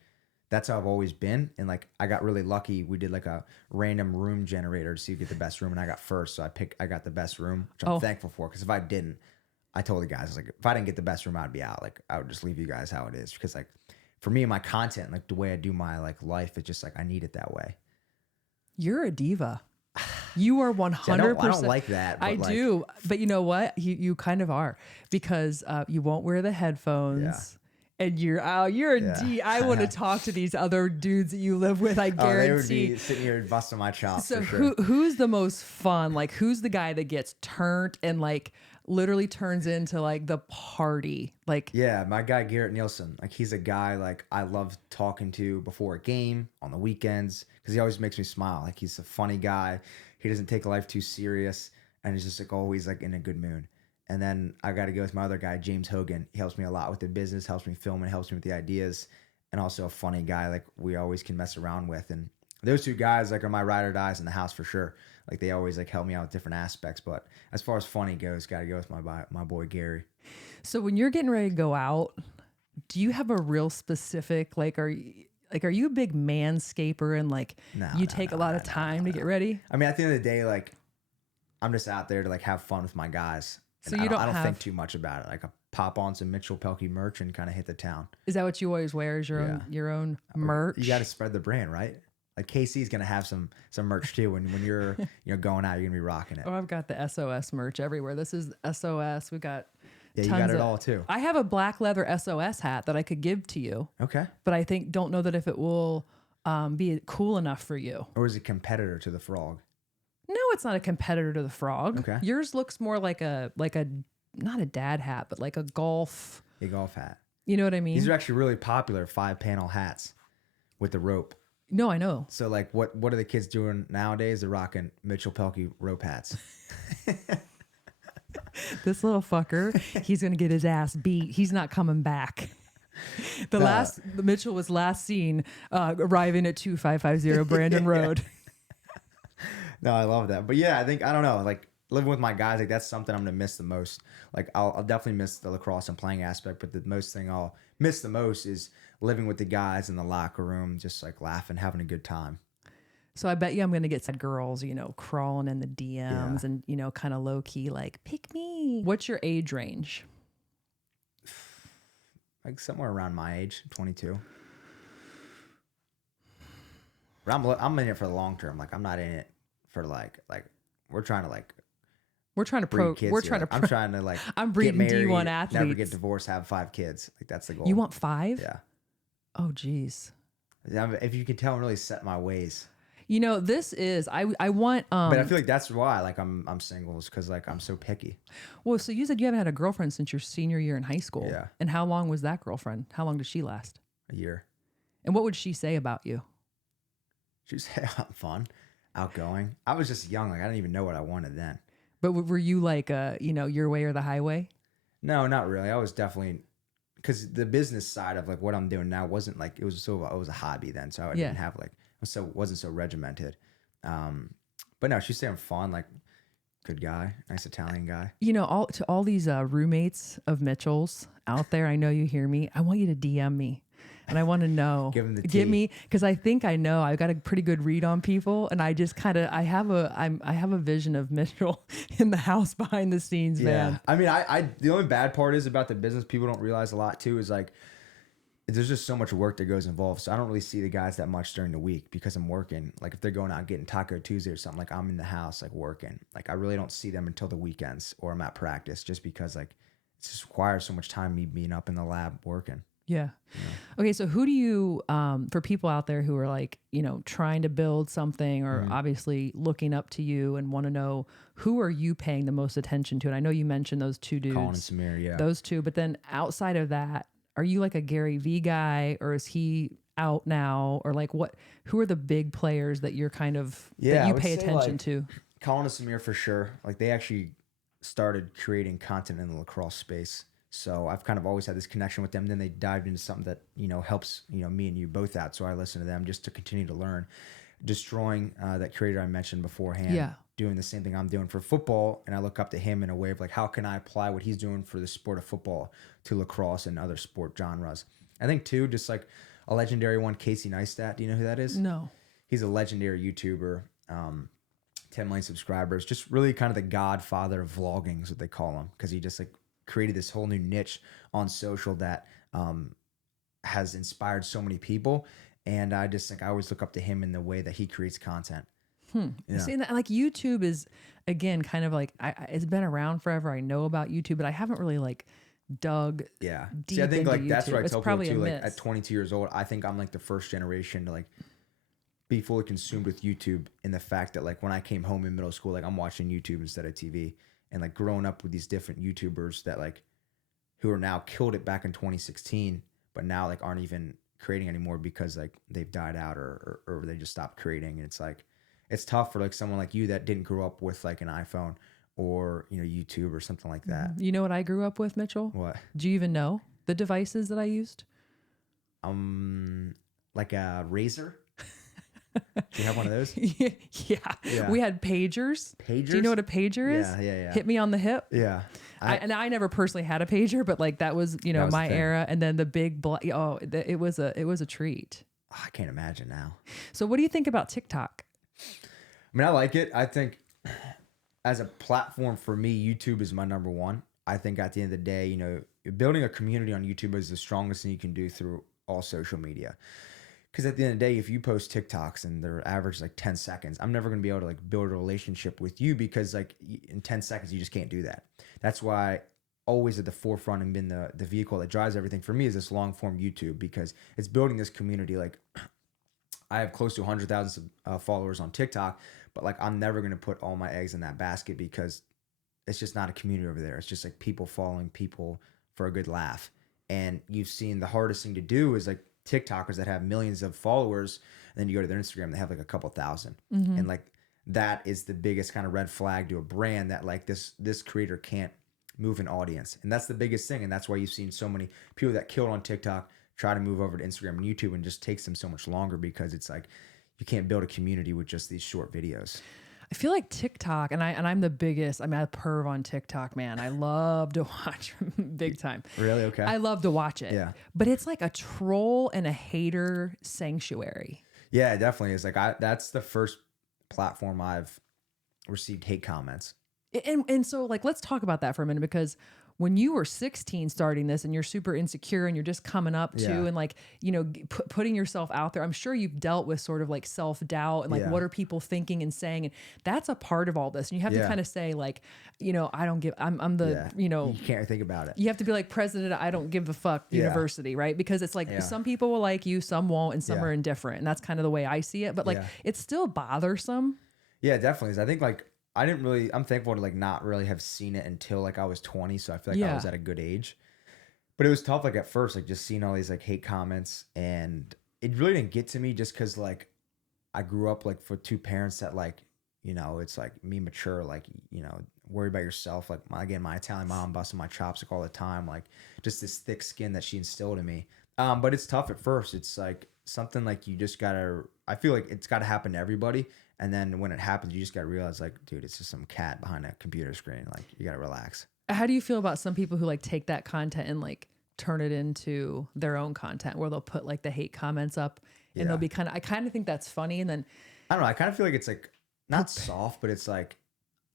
that's how I've always been. And like I got really lucky. We did like a random room generator to see who get the best room, and I got first. So I got the best room, which I'm thankful for. Because if I didn't, I told the guys, I was like, if I didn't get the best room, I'd be out. Like I would just leave you guys how it is. Because like for me and my content, like the way I do my like life, it's just like I need it that way. You're a diva. You are 100%. I don't like that. I do. But you know what? You kind of are, because you won't wear the headphones. Yeah. And you're a D. I want to talk to these other dudes that you live with. I guarantee. They would be sitting here busting my chops. So for sure. who's the most fun? Like who's the guy that gets turned and like literally turns into like the party? Like yeah, my guy Garrett Nielsen. Like he's a guy like I love talking to before a game on the weekends because he always makes me smile. Like he's a funny guy. He doesn't take life too serious, and he's just like always like in a good mood. And then I got to go with my other guy, James Hogan. He helps me a lot with the business, helps me film, and helps me with the ideas. And also a funny guy like we always can mess around with. And those 2 guys like are my ride or dies in the house for sure. Like they always like help me out with different aspects. But as far as funny goes, got to go with my boy Gary. So when you're getting ready to go out, do you have a real specific like are you a big manscaper and like you take a lot of time to get ready? I mean, at the end of the day, like I'm just out there to like have fun with my guys. So I don't have, think too much about it. Like I pop on some Mitchell Pehlke merch and kind of hit the town. Is that what you always wear? Is your own merch? You got to spread the brand, right? Like KC's gonna have some merch too. When you're going out, you're gonna be rocking it. Oh, I've got the SOS merch everywhere. This is SOS. We got Yeah, you got it all too. I have a black leather SOS hat that I could give to you. Okay. But I don't know that if it will be cool enough for you. Or is it competitor to the frog? No, it's not a competitor to the frog. Okay. Yours looks more like a not a dad hat, but like a golf. A golf hat. You know what I mean? These are actually really popular 5-panel hats with the rope. No, I know. So like what are the kids doing nowadays? They're rocking Mitchell Pehlke rope hats. This little fucker, he's going to get his ass beat. He's not coming back. Mitchell was last seen arriving at 2550 Brandon Road. No, I love that. But yeah, I don't know, like living with my guys, like that's something I'm going to miss the most. Like I'll definitely miss the lacrosse and playing aspect, but the most thing I'll miss the most is living with the guys in the locker room, just like laughing, having a good time. So I bet you I'm going to get some girls, crawling in the DMs and, kind of low key, like, pick me. What's your age range? Like somewhere around my age, 22. But I'm in it for the long term. Like I'm not in it for like we're trying to breed kids. I'm trying to like I'm breeding get married, D1 athletes. Never get divorced, have 5 kids. Like that's the goal. You want 5? Yeah. Oh, geez. If you can tell, I'm really set my ways. This is I want but I feel like that's why like I'm single, is because like I'm so picky. Well, so you said you haven't had a girlfriend since your senior year in high school. Yeah. And how long was that girlfriend? How long did she last? A year. And what would she say about you? She'd say I'm fun, outgoing. I was just young, like I didn't even know what I wanted then. But were you like your way or the highway? No, not really. I was definitely, because the business side of like what I'm doing now wasn't like, it was a hobby then, so I didn't have like, wasn't so regimented. But no, she's saying fun, like good guy, nice Italian guy. All these roommates of Mitchell's out there, I know you hear me. I want you to DM me. And I want to know, give me, because I think I know I've got a pretty good read on people, and I just I have a vision of Mitchell in the house behind the scenes, man. I mean, I the only bad part is about the business people don't realize a lot too is like there's just so much work that goes involved. So I don't really see the guys that much during the week because I'm working. Like if they're going out getting Taco Tuesday or something, like I'm in the house like working. Like I really don't see them until the weekends or I'm at practice, just because like it just requires so much time me being up in the lab working. Yeah. Okay. So who do you, for people out there who are like, trying to build something or obviously looking up to you and want to know, who are you paying the most attention to? And I know you mentioned those 2 dudes. Colin and Samir, yeah. Those 2. But then outside of that, are you like a Gary V guy, or is he out now? Or like who are the big players that you're kind of, that you pay attention to? Colin and Samir for sure. Like they actually started creating content in the lacrosse space. So I've kind of always had this connection with them. Then they dived into something that, helps, me and you both out. So I listen to them just to continue to learn. Destroying that creator I mentioned beforehand. Yeah. Doing the same thing I'm doing for football. And I look up to him in a way of like, how can I apply what he's doing for the sport of football to lacrosse and other sport genres? I think too, just like a legendary one, Casey Neistat. Do you know who that is? No. He's a legendary YouTuber. 10 million subscribers. Just really kind of the godfather of vlogging is what they call him. Because he just like created this whole new niche on social that has inspired so many people. And I just think I always look up to him in the way that he creates content. Yeah. See, like YouTube is, again, kind of like, it's been around forever. I know about YouTube, but I haven't really like dug deep See, I think like into that's YouTube. what I It's tell people probably too. a Like myth. at 22 years old, I think I'm like the first generation to like be fully consumed with YouTube, in the fact that like when I came home in middle school, like I'm watching YouTube instead of TV, and like growing up with these different YouTubers that like, who are now killed it back in 2016, but now like aren't even creating anymore because like they've died out or they just stopped creating. And it's like, it's tough for like someone like you that didn't grow up with like an iPhone or, YouTube or something like that. You know what I grew up with, Mitchell? What? Do you even know the devices that I used? Like a razor. Do you have one of those? Yeah. We had pagers. Pagers? Do you know what a pager is? Yeah. Hit me on the hip. Yeah. I never personally had a pager, but like that was, was my the thing. era. And then the big it was a treat. Oh, I can't imagine now. So what do you think about TikTok? I mean, I like it. I think as a platform for me, YouTube is my number one. I think at the end of the day, building a community on YouTube is the strongest thing you can do through all social media. Because at the end of the day, if you post TikToks and they're average like 10 seconds, I'm never going to be able to like build a relationship with you, because like in 10 seconds, you just can't do that. That's why always at the forefront and been the vehicle that drives everything for me is this long form YouTube, because it's building this community. Like I have close to 100,000 followers on TikTok, but like I'm never going to put all my eggs in that basket, because it's just not a community over there. It's just like people following people for a good laugh. And you've seen the hardest thing to do is like TikTokers that have millions of followers, and then you go to their Instagram, they have like a couple thousand. And like that is the biggest kind of red flag to a brand, that like this creator can't move an audience. And that's the biggest thing. And that's why you've seen so many people that killed on TikTok try to move over to Instagram and YouTube, and just takes them so much longer, because it's like you can't build a community with just these short videos. I feel like TikTok, and I'm the biggest. I'm a perv on TikTok, man. I love to watch big time. Really? Okay. I love to watch it. Yeah. But it's like a troll and a hater sanctuary. Yeah, it definitely is. Like that's the first platform I've received hate comments. And so like, let's talk about that for a minute, because when you were 16 starting this and you're super insecure and you're just coming up to, Yeah. and like, you know, putting yourself out there, I'm sure you've dealt with sort of like self-doubt and like, Yeah. what are people thinking and saying? And that's a part of all this. And you have to Yeah. kind of say like, you know, I'm the, Yeah. you know, You can't think about it. you have to be like president of I don't give a fuck Yeah. university, right? Because it's like Yeah. some people will like you, some won't, and some Yeah. are indifferent. And that's kind of the way I see it. But like, Yeah. it's still bothersome. Yeah, it definitely is. I think like I'm thankful to like not really have seen it until like I was 20. So I feel like I Yeah. was at a good age. But it was tough like at first, like just seeing all these like hate comments, and it really didn't get to me just because like I grew up like for two parents that like, you know, it's like me mature, like, you know, worry about yourself. Like my Italian mom busting my chops like all the time, like just this thick skin that she instilled in me. But it's tough at first. It's like something like you just gotta, I feel like it's gotta happen to everybody. And then when it happens, you just gotta realize like, dude, it's just some cat behind a computer screen. Like you gotta relax. How do you feel about some people who like take that content and like turn it into their own content, where they'll put like the hate comments up and Yeah. they'll be I kind of think that's funny. And then I don't know. I kind of feel like it's like not soft, but it's like,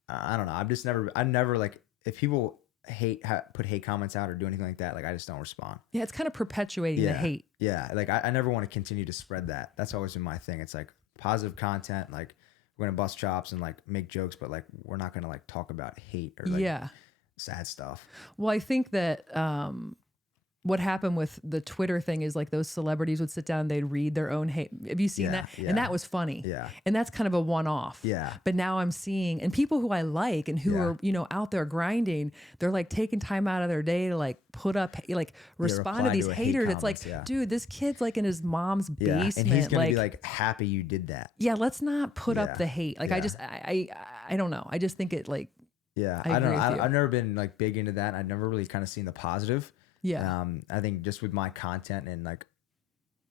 I don't know. I never like, if people put hate comments out or do anything like that, like I just don't respond. yeah, it's kind of perpetuating the hate. Yeah. Like I never want to continue to spread that. That's always been my thing. It's like positive content. Like we're going to bust chops and like make jokes, but like, we're not going to like talk about hate or like Yeah. sad stuff. Well, I think that what happened with the Twitter thing is like those celebrities would sit down and they'd read their own hate. Have you seen that? Yeah. And that was funny. Yeah. And that's kind of a one-off. Yeah. But now I'm seeing, and people who I like and who Yeah. are, you know, out there grinding, they're like taking time out of their day to like put up, like respond to reply these to a hate haters. It's like, comments, yeah. dude, this kid's like in his mom's Yeah. basement. And he's going to be like happy you did that. yeah, let's not put up Yeah. the hate. Like Yeah. I don't know. I just think it like, Yeah. I I don't agree know. with you. I've never been like big into that. I've never really kind of seen the positive. yeah. I think just with my content and like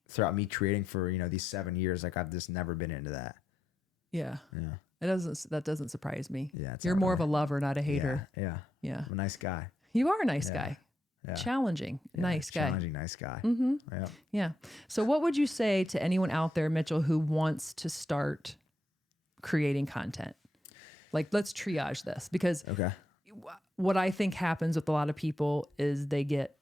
throughout me creating for, you know, these 7 years, like I've just never been into that. Yeah. Yeah. That doesn't surprise me. Yeah. It's You're not more of a really- lover, not a hater. Yeah. Yeah. I'm a nice guy. You are a nice Yeah. guy. Yeah. Challenging. Yeah, Nice guy. Challenging, nice guy. Mm-hmm. Yeah. Yeah. So what would you say to anyone out there, Mitchell, who wants to start creating content? Like, let's triage this, because Okay. what I think happens with a lot of people is they get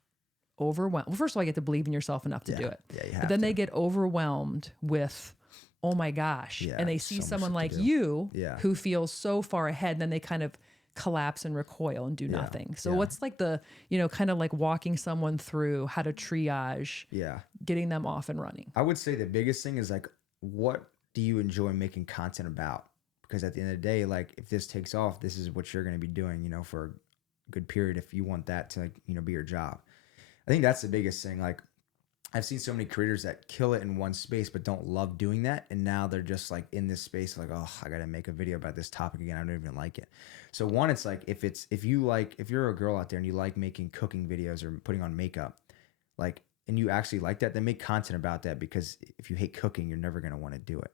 overwhelmed. Well, first of all, you get to believe in yourself enough to Yeah. do it. Yeah. You But have then to. they get overwhelmed with, oh my gosh. Yeah, And they see so much someone to like do. you Yeah. who feels so far ahead, then they kind of collapse and recoil and do nothing. So Yeah. what's like the, you know, kind of like walking someone through how to triage, Yeah. getting them off and running? I would say the biggest thing is like, what do you enjoy making content about? Because at the end of the day, like if this takes off, this is what you're going to be doing, you know, for a good period. If you want that to like, you know, be your job. I think that's the biggest thing. Like I've seen so many creators that kill it in one space, but don't love doing that. And now they're just like in this space, like, oh, I got to make a video about this topic again. I don't even like it. So one, it's like, if you're a girl out there and you like making cooking videos or putting on makeup, like, and you actually like that, then make content about that, because if you hate cooking, you're never going to want to do it.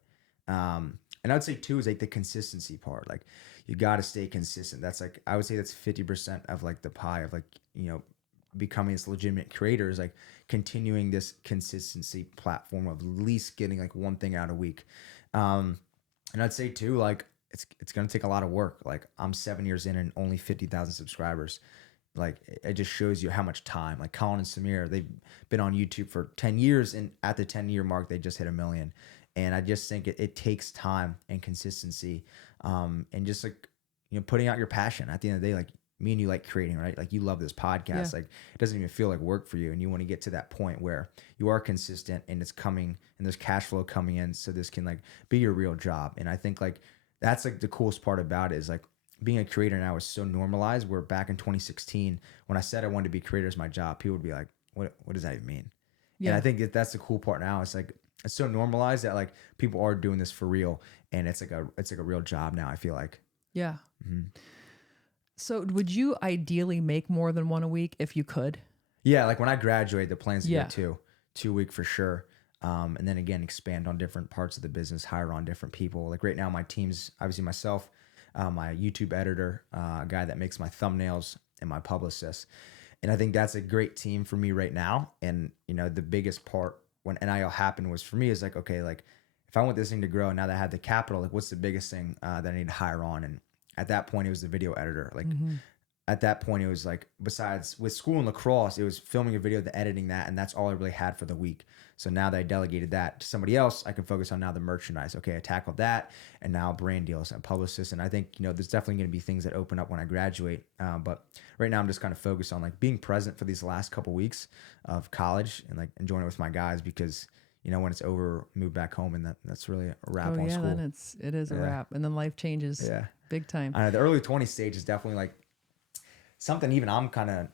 And I would say too, is like the consistency part. Like you got to stay consistent. That's like, I would say that's 50% of like the pie of like, you know, becoming this legitimate creator is like continuing this consistency platform of at least getting like one thing out a week. And I'd say too, like it's going to take a lot of work. Like I'm 7 years in and only 50,000 subscribers. Like it just shows you how much time. Like Colin and Samir, they've been on YouTube for 10 years, and at the 10-year mark, they just hit 1 million. And I just think it takes time and consistency, and just like, you know, putting out your passion. At the end of the day, like me and you like creating, right? Like you love this podcast. Yeah. Like it doesn't even feel like work for you. And you want to get to that point where you are consistent and it's coming and there's cash flow coming in. So this can like be your real job. And I think like that's like the coolest part about it is like being a creator now is so normalized. Where back in 2016, when I said I wanted to be a creator as my job, people would be like, what does that even mean? Yeah. And I think that's the cool part now. It's like, it's so normalized that like people are doing this for real. And it's like a real job now, I feel like. Yeah. Mm-hmm. So would you ideally make more than one a week if you could? Yeah, like when I graduate, the plan's to Yeah. go two a week for sure. And then again, expand on different parts of the business, hire on different people. Like right now, my team's obviously myself, my YouTube editor, a guy that makes my thumbnails, and my publicist. And I think that's a great team for me right now. And you know, the biggest part when NIL happened was for me is like, okay, like if I want this thing to grow, now that I have the capital, like what's the biggest thing that I need to hire on? And at that point, it was the video editor. Like at that point, it was like, besides with school and lacrosse, it was filming a video, the editing that, and that's all I really had for the week. So now that I delegated that to somebody else, I can focus on now the merchandise. Okay, I tackled that, and now brand deals and publicists. And I think, you know, there's definitely going to be things that open up when I graduate. But right now, I'm just kind of focused on like being present for these last couple weeks of college and like enjoying it with my guys because, you know, when it's over, move back home, and that's really a wrap on school. Then it is a wrap, and then life changes. Yeah. Big time. I know the early 20 stage is definitely like something even I'm kind of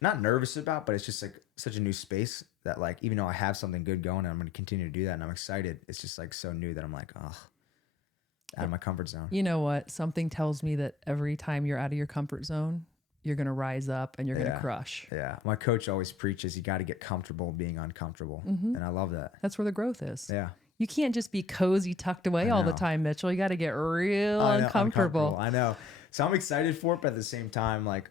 not nervous about, but it's just like such a new space that like, even though I have something good going and I'm going to continue to do that and I'm excited, it's just like so new that I'm like, oh, out of my comfort zone. You know what? Something tells me that every time you're out of your comfort zone, you're going to rise up and you're going to crush. Yeah. My coach always preaches, you got to get comfortable being uncomfortable. And I love that. That's where the growth is. Yeah. You can't just be cozy, tucked away all the time, Mitchell. You got to get real uncomfortable. I know. So I'm excited for it, but at the same time, like,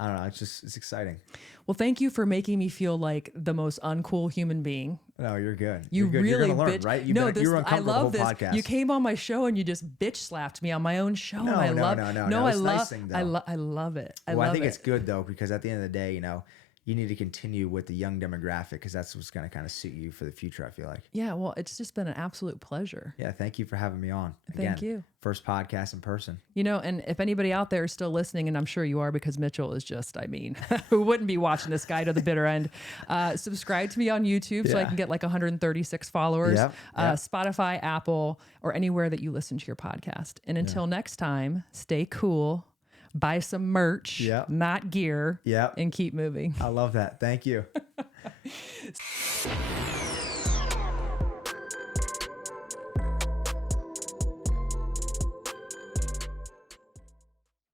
I don't know. It's exciting. Well, thank you for making me feel like the most uncool human being. No, you're good. You're good. really You're gonna learn, right? You were uncomfortable I love the whole this. podcast. You came on my show and you just bitch slapped me on my own show. No, and I love, no. It's a nice thing, though. I love it. I think it's good though, because at the end of the day, you know, you need to continue with the young demographic because that's what's going to kind of suit you for the future, I feel like. Yeah, well, it's just been an absolute pleasure. Yeah, thank you for having me on. Thank you. First podcast in person. You know, and if anybody out there is still listening, and I'm sure you are because Mitchell is just, I mean, who wouldn't be watching this guy to the bitter end? Subscribe to me on YouTube so I can get like 136 followers. Spotify, Apple, or anywhere that you listen to your podcast. And until next time, stay cool. Buy some merch, not gear, and keep moving. I love that. Thank you.